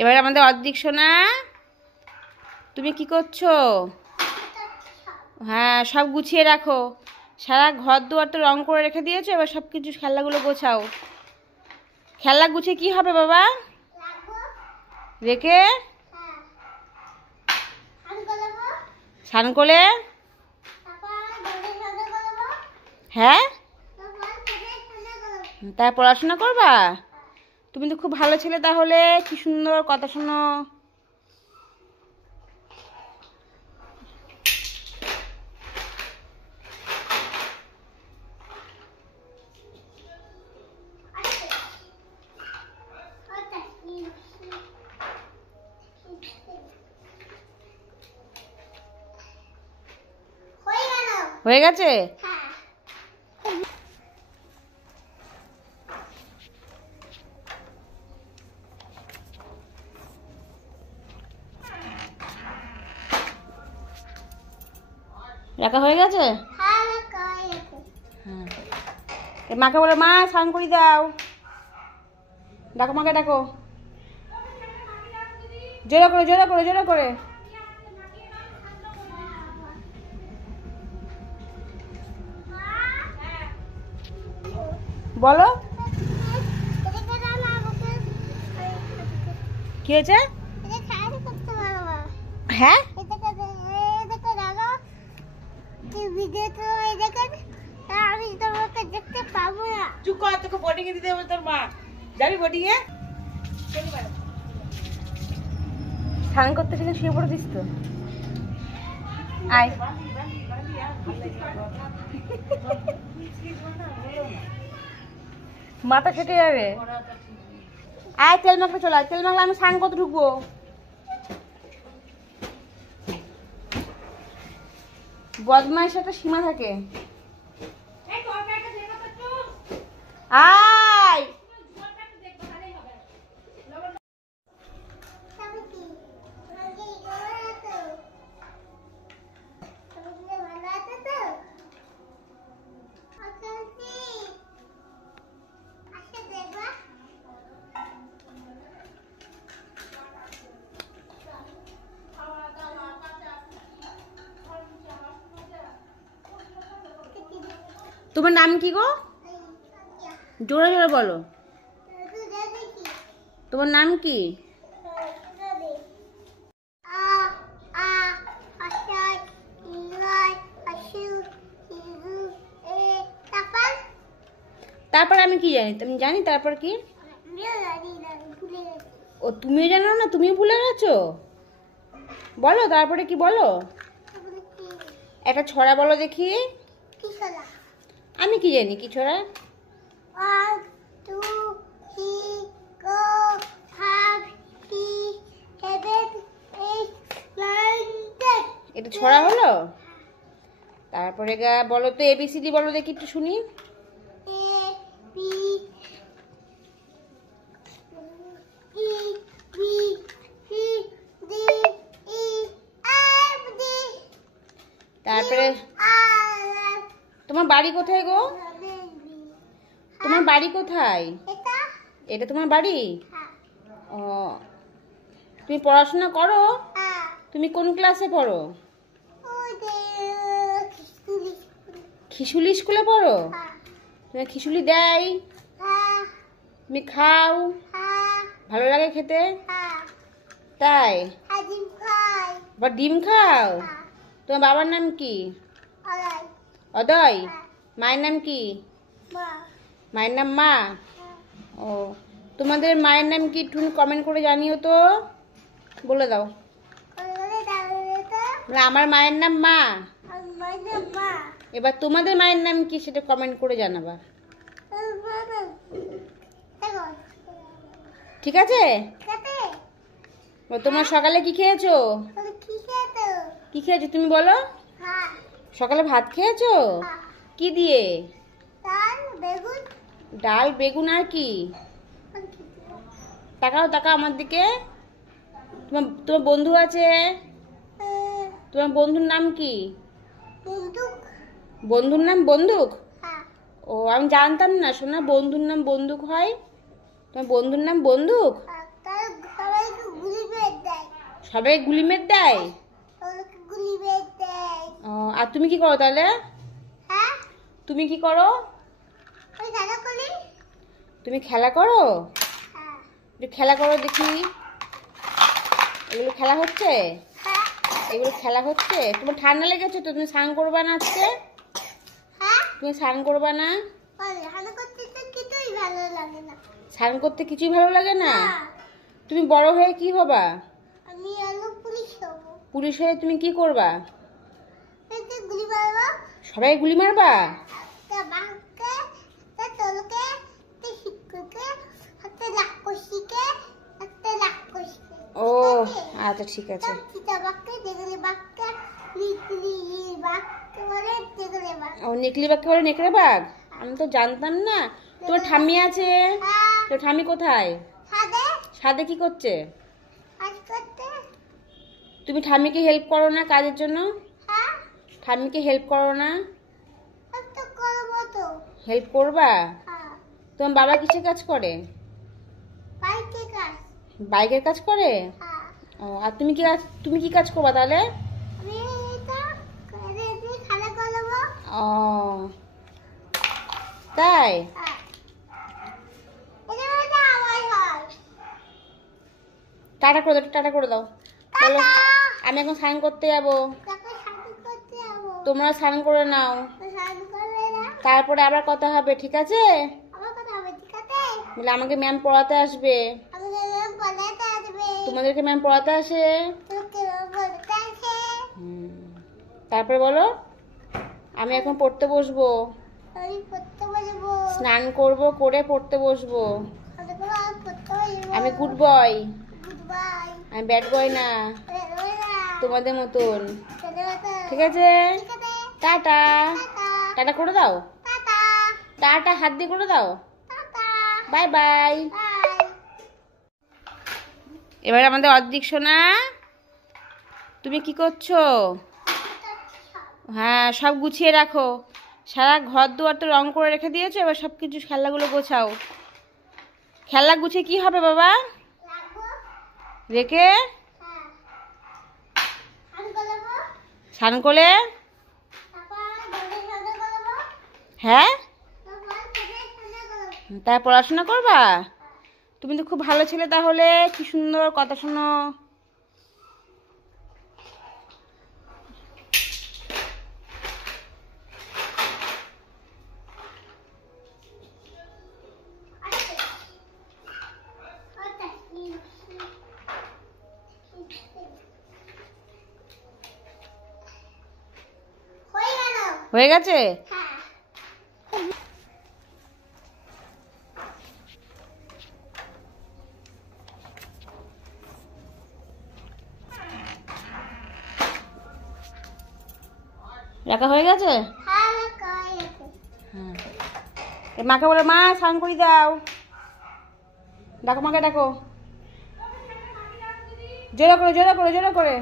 এবার আমাদের অর্ধেক সোনা, তুমি কি করছো? হ্যাঁ, সব গুছিয়ে রাখো। সারা ঘর দুয়ার তো রং করে রেখে দিয়েছো, এবার সব কিছু খেলনাগুলো গোছাও। খেলনা গুছিয়ে কি হবে বাবা? রেখে স্নান করে, হ্যাঁ তাই পড়াশোনা করবা? তুমি তো খুব ভালো ছেলে, তাহলে কি সুন্দর কথা শোনো। হয়ে গেছে? রাখা হয়ে গেছে? হ্যাঁ। মাকে বলে, মা স্নান করে দাও। ডাকো মাকে, ডাকো জোরে করে, জোরে করে, জোরে করে। বলো কি হয়েছে? হ্যাঁ আমি তোমাকে দেখতে পাবো না। চুপ কর, তোকে বোর্ডিং এ দিতে হবে তোর মা। যাবি বোর্ডিং এ? স্নান করতে সেখানে শুয়ে পড়েছিস তো। আয় মাথা ফেটে যাবে। আয় তেল মাখতে চলে আয়, তেল মাখলে আমি স্নান করতে ঢুকবো। বদমাইশ একটা সীমা থাকে। আয় তোমার নাম কি গো? জোরে জোরে বলো। তোমার নাম কি? তারপর আমি কি জানি? তুমি জানি তারপর কি? ও তুমিও জানো না? তুমিও ভুলে গেছো? বলো তারপরে কি বলো। একটা ছড়া বলো দেখি। আমি কি জানি কি ছড়া? এটা ছড়া হলো? তারপরে বলো তো এবিসিডি বলো দেখি, একটু শুনি। তারপরে তোমার বাড়ি কোথায় গো? তোমার বাড়ি কোথায়? এটা তোমার বাড়ি? ও, তুমি পড়াশোনা করো? তুমি কোন ক্লাসে পড়ো? খিশুলি স্কুলে পড়ো? তুমি খিশুলি দেয়? তুমি খাও? ভালো লাগে খেতে? তাই? বা ডিম খাও? তোমার বাবার নাম কি? অদয়। মায়ের নাম কি? মায়ের নাম মা। ও, তোমাদের মায়ের নাম কি একটু কমেন্ট করে জানিও তো, বলে দাও। আমার মায়ের নাম মা। এবার তোমাদের মায়ের নাম কি সেটা কমেন্ট করে জানাবা, ঠিক আছে? তোমরা সকালে কি খেয়েছো? কি খেয়েছো তুমি বলো? সকালে ভাত খেয়েছো? কি দিয়ে? ডাল বেগুন আর কি? তাকাও তাকাও আমার দিকে। তোমার বন্ধু আছে? তোমার বন্ধুর নাম কি? বন্ধুর নাম বন্দুক? ও, আমি জানতাম না সোনা বন্ধুর নাম বন্দুক হয়। তোমার বন্ধুর নাম বন্দুক? সবাই গুলি মেরে দেয়? তোকে গুলি মেরে দেয়। ও, আর তুমি কি করো তাহলে? হ্যাঁ, তুমি কি করো? ওই দাদা কলি। তুমি খেলা করো? হ্যাঁ একটু খেলা করো দেখি। এগুলো খেলা হচ্ছে? হ্যাঁ এগুলো খেলা হচ্ছে? তোমার ঠান্ডা লেগেছে তো, তুমি স্নান করবা না আজকে? হ্যাঁ, তুমি স্নান করবা না? বলে হানা করতে তো কিছুই ভালো লাগে না। স্নান করতে কিছুই ভালো লাগে না? হ্যাঁ, তুমি বড় হয়ে কি হবা? আমি আলু পুলিশ হবো। পুলিশ হয়ে তুমি কি করবা? এতে গুলি মারবো। সবাই গুলি মারবা? একটা বাঘকে, একটা তোলকে, একটা শিক্ষকে, একটা রাক্ষসীকে, একটা রাক্ষসকে। ও আচ্ছা ঠিক আছে। চিতা বাঘকে, যেগুলি বাঘকে, নিকলি বাঘকে বলে যেগুলি বাঘ। ও নেকলি বাঘকে বলে নেকড়ে বাঘ? আমি তো জানতাম না। তোমার ঠাম্মি আছে? হ্যাঁ, তো ঠাম্মি কোথায়? সাদে সাদে কি করছে? কাজ করতে। তুমি ঠাম্মিকে হেল্প করো না কাজের জন্য? হ্যাঁ, ঠাম্মিকে হেল্প করো না? একটা করবো তো। হেল্প করবা? হ্যাঁ, তোমার বাবা কিসের কাজ করে? বাইকে কাজ। বাইকের কাজ করে? হ্যাঁ, ও, আর তুমি কি কাজ করবা তাহলে? আমি এটা করে দিয়ে খালা করবো। ও তাই? হ্যাঁ, এটা মধ্যে আওয়াজ হয়। টাটা করে দাও, টাটা করে দাও। বলো টাটা। আমি এখন স্নান করতে যাবো, তারপর শান্তি করতে যাবো। তোমরা স্নান করে নাও, তো শান্তি করবে না? তারপরে আবার কথা হবে, ঠিক আছে? আমার কথা হবে, ঠিক আছে? বলে আমাকে ম্যাম পড়াতে আসবে। আমাদের ম্যাম পড়াতে আসবে। তোমাদেরকে ম্যাম পড়াতে আসে? তোকে ম্যাম পড়াতে আসে। তারপরে বলো আমি এখন পড়তে বসবো, আমি পড়তে বসবো। স্নান করব, করে পড়তে বসবো। আমি পড়তে বসবো। আমি গুড বয়, গুড বাই। আমি ব্যাড বয় না, তোমাদের মতন, ঠিক আছে? ঠিক আছে। টাটা। টাটা। টাটা করে দাও, টাটা। টাটা হাত দিয়ে করে দাও। টাটা। Bye bye. বাই। এবার আমাদের অর্ধেক সোনা, তুমি কি করছো? হ্যাঁ সব গুছিয়ে রাখো, সারা ঘর দুয়ার তো রং করে রেখে দিয়েছো, এবার সব কিছু খেলনাগুলো গোছাও। খেলনা গুছিয়ে কি হবে বাবা? রাখবো। রেখে হ্যাঁ, আমি করবো। স্নান করে, তারপর দোলে সাজা করবো। হ্যাঁ তারপর দোলে সাজা করবো। তাই পড়াশোনা করবা? তুমি তো খুব ভালো ছেলে তাহলে, কি সুন্দর কথা শোনো। হয়ে গেল। হয়ে গেছে? হ্যাঁ, রাখা হয়ে গেছে? হ্যাঁ, হয়ে গেছে। হ্যাঁ, এ মাকে বলে মা স্নান করি দাও, ডাকো মাকে ডাকো, জোরে করে জোরে করে জোরে করে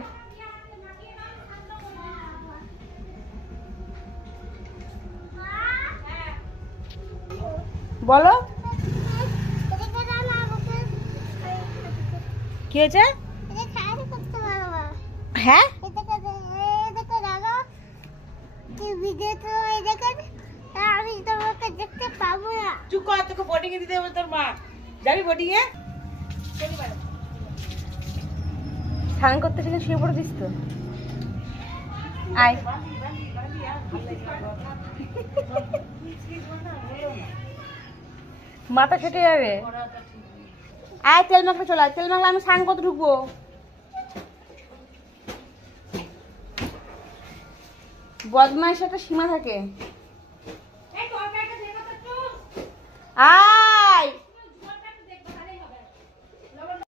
বলো। এদিকে দাও না, আমাকে। কি হয়েছে? এদিকে সাহায্য করতে পারবো। হ্যাঁ এদিকে দাও। কি ভিডিও তো এদিকে, আমি তোমাকে দেখতে পাবো না। চুপ কর, তোকে বোর্ডিং এ দিতে হবে তোর মা, যাবি বোর্ডিং এ? স্নান করতে গেলে শুয়ে পড়ে দিস তো, আয়। মাথা ফেটে যাবে। আয় তেল মাখলে চলে আয়, তেল মাখলে আমি স্নান করতে ঢুকবো। বদমাইশ একটা সীমা থাকে। আয়